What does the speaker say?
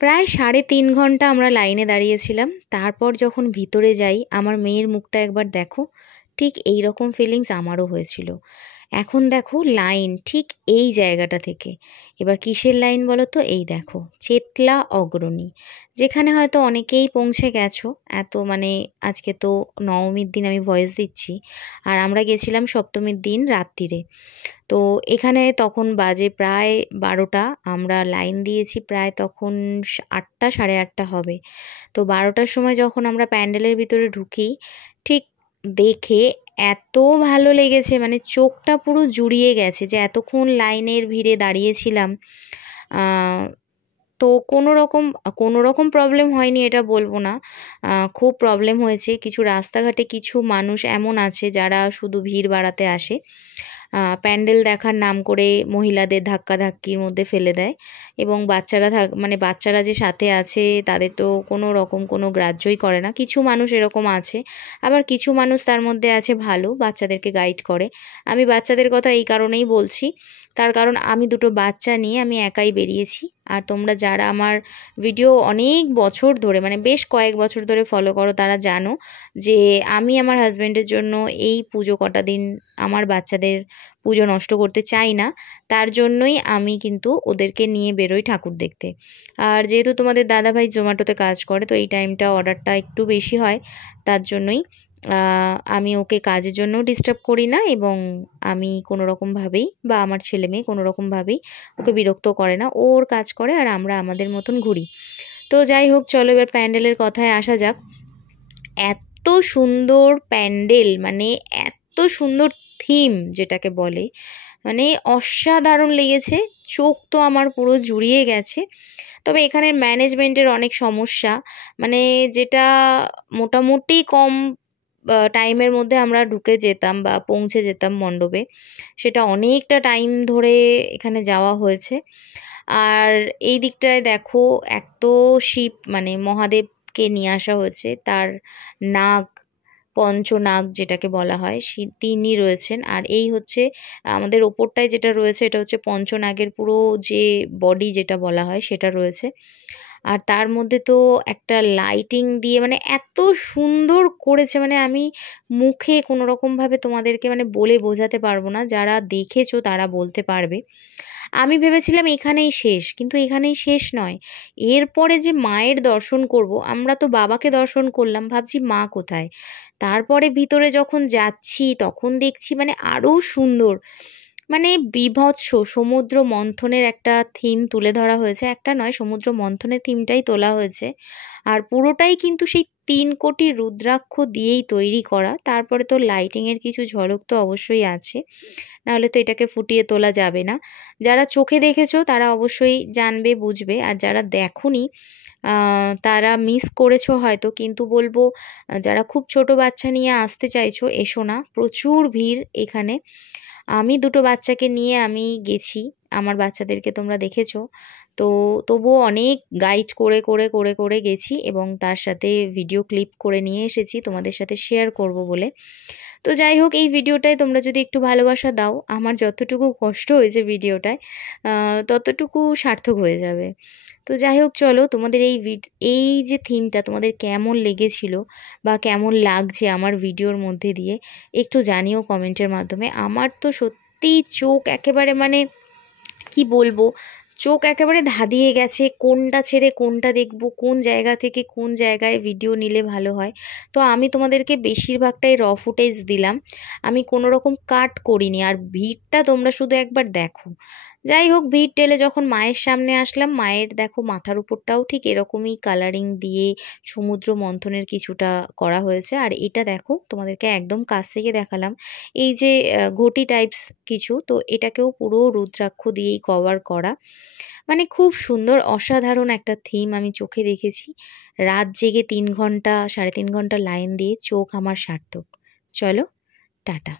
প্রায় 3.5 ঘন্টা আমরা লাইনে দাঁড়িয়েছিলাম। তারপর যখন ভিতরে যাই, আমার মেয়ের মুখটা একবার দেখো। ঠিক এই রকম ফিলিংস আমারও হয়েছিল। এখন দেখো লাইন ঠিক এই জায়গাটা থেকে। এবার কিসের লাইন বলো তো? এই দেখো, চেতলা অগ্রণী, যেখানে হয়তো অনেকেই পৌঁছে গেছো। মানে আজকে তো নবমীর দিন আমি ভয়েস দিচ্ছি, আর আমরা গেছিলাম সপ্তমীর দিন রাত্রিরে। তো এখানে তখন বাজে প্রায় 12টা। আমরা লাইন দিয়েছি প্রায় তখন 8টা, 8:30 হবে। তো 12টার সময় যখন আমরা প্যান্ডেলের ভিতরে ঢুকি, ঠিক দেখে এত ভালো লেগেছে, মানে চোখটা পুরো জুড়িয়ে গেছে যে এতক্ষণ লাইনের ভিড়ে দাঁড়িয়েছিলাম। তো কোনো রকম প্রবলেম হয়নি এটা বলবো না, খুব প্রবলেম হয়েছে। কিছু রাস্তাঘাটে কিছু মানুষ এমন আছে যারা শুধু ভিড় বাড়াতে আসে, প্যান্ডেল দেখার নাম করে মহিলাদের ধাক্কাধাক্কির মধ্যে ফেলে দেয়, এবং বাচ্চারা যে সাথে আছে তাদের তো কোনো গ্রাহ্যই করে না। কিছু মানুষ এরকম আছে, আবার কিছু মানুষ তার মধ্যে আছে ভালো, বাচ্চাদেরকে গাইড করে। আমি বাচ্চাদের কথা এই কারণেই বলছি, তার কারণ আমি দুটো বাচ্চা নিয়ে আমি একাই বেরিয়েছি। আর তোমরা যারা আমার ভিডিও অনেক বছর ধরে, মানে বেশ কয়েক বছর ধরে ফলো করো, তারা জানো যে আমি আমার হাজব্যান্ডের জন্য এই পুজো কটা দিন আমার বাচ্চাদের পুজো নষ্ট করতে চাই না। তার জন্যই আমি কিন্তু ওদেরকে নিয়ে বেরোই ঠাকুর দেখতে। আর যেহেতু তোমাদের দাদাভাই জোম্যাটোতে কাজ করে, তো এই টাইমটা অর্ডারটা একটু বেশি হয়, তার জন্যই আমি ওকে কাজের জন্যও ডিস্টার্ব করি না, এবং আমি কোনো রকমভাবেই বা আমার ছেলে মেয়ে কোনো রকমভাবেই ওকে বিরক্ত করে না। ওর কাজ করে আর আমরা আমাদের মতন ঘুরি। তো যাই হোক, চলো এবার প্যান্ডেলের কথায় আসা যাক। এত সুন্দর প্যান্ডেল, মানে এত সুন্দর থিম যেটাকে বলে, মানে অসাধারণ লেগেছে। চোখ তো আমার পুরো জুড়িয়ে গেছে। তবে এখানের ম্যানেজমেন্টের অনেক সমস্যা, মানে যেটা মোটামুটি কম টাইমের মধ্যে আমরা ঢুকে যেতাম বা পৌঁছে যেতাম মণ্ডপে, সেটা অনেকটা টাইম ধরে এখানে যাওয়া হয়েছে। আর এই দিকটায় দেখো, এক তো শিব মানে মহাদেবকে নিয়ে আসা হয়েছে, তার নাগ, পঞ্চনাগ যেটাকে বলা হয়, তিনি রয়েছেন। আর এই হচ্ছে আমাদের ওপরটায় যেটা রয়েছে, এটা হচ্ছে পঞ্চনাগের পুরো যে বডি যেটা বলা হয় সেটা রয়েছে। আর তার মধ্যে তো একটা লাইটিং দিয়ে মানে এত সুন্দর করেছে, মানে আমি মুখে কোনো রকমভাবে তোমাদেরকে মানে বলে বোঝাতে পারবো না, যারা দেখেছো তারা বলতে পারবে। আমি ভেবেছিলাম এখানেই শেষ, কিন্তু এখানেই শেষ নয়। এরপরে যে মায়ের দর্শন করব, আমরা তো বাবাকে দর্শন করলাম, ভাবছি মা কোথায়। তারপরে ভিতরে যখন যাচ্ছি তখন দেখছি মানে আরও সুন্দর, মানে বীভৎস সমুদ্র মন্থনের একটা থিম তুলে ধরা হয়েছে। একটা নয়, সমুদ্র মন্থনের থিমটাই তোলা হয়েছে। আর পুরোটাই কিন্তু সেই 3 কোটি রুদ্রাক্ষ দিয়েই তৈরি করা। তারপরে তো লাইটিংয়ের কিছু ঝলক তো অবশ্যই আছে, নাহলে তো এটাকে ফুটিয়ে তোলা যাবে না। যারা চোখে দেখেছো তারা অবশ্যই জানবে, বুঝবে, আর যারা দেখোনি তারা মিস করেছো হয়তো। কিন্তু বলবো, যারা খুব ছোট বাচ্চা নিয়ে আসতে চাইছো, এসো না, প্রচুর ভিড় এখানে। আমি দুটো বাচ্চাকে নিয়ে আমি গেছি, আমার বাচ্চাদেরকে তোমরা দেখেছো। তো তবুও অনেক গাইড করে করে করে করে গেছি, এবং তার সাথে ভিডিও ক্লিপ করে নিয়ে এসেছি তোমাদের সাথে শেয়ার করব বলে। তো যাই হোক, এই ভিডিওটায় তোমরা যদি একটু ভালোবাসা দাও, আমার যতটুকু কষ্ট হয়েছে ভিডিওটায় ততটুকু সার্থক হয়ে যাবে। তো যাই হোক, চলো তোমাদের এই যে থিমটা তোমাদের কেমন লেগেছিল বা কেমন লাগছে আমার ভিডিওর মধ্যে দিয়ে একটু জানিও কমেন্টের মাধ্যমে। আমার তো সত্যিই চোখ একেবারে, মানে কি বলবো, চোখ একেবারে ধাঁধিয়ে গেছে, কোনটা ছেড়ে কোনটা দেখব, কোন জায়গা থেকে কোন জায়গায় ভিডিও নিলে ভালো হয়। তো আমি তোমাদেরকে বেশিরভাগটাই র ফুটেজ দিলাম, আমি কোনো রকম কাট করিনি। আর ভিড়টা তোমরা শুধু একবার দেখো। যাই হোক, ভিড় টেলে যখন মায়ের সামনে আসলাম, মায়ের দেখো মাথার উপরটাও ঠিক এরকমই কালারিং দিয়ে সমুদ্র মন্থনের কিছুটা করা হয়েছে। আর এটা দেখো, তোমাদেরকে একদম কাছ থেকে দেখালাম, এই যে ঘটি টাইপস কিছু, তো এটাকেও পুরো রুদ্রাক্ষ দিয়েই কভার করা। মানে খুব সুন্দর, অসাধারণ একটা থিম আমি চোখে দেখেছি। রাত জেগে 3 ঘন্টা 3.5 ঘন্টা লাইন দিয়ে চোখ আমার সার্থক। চলো, টাটা।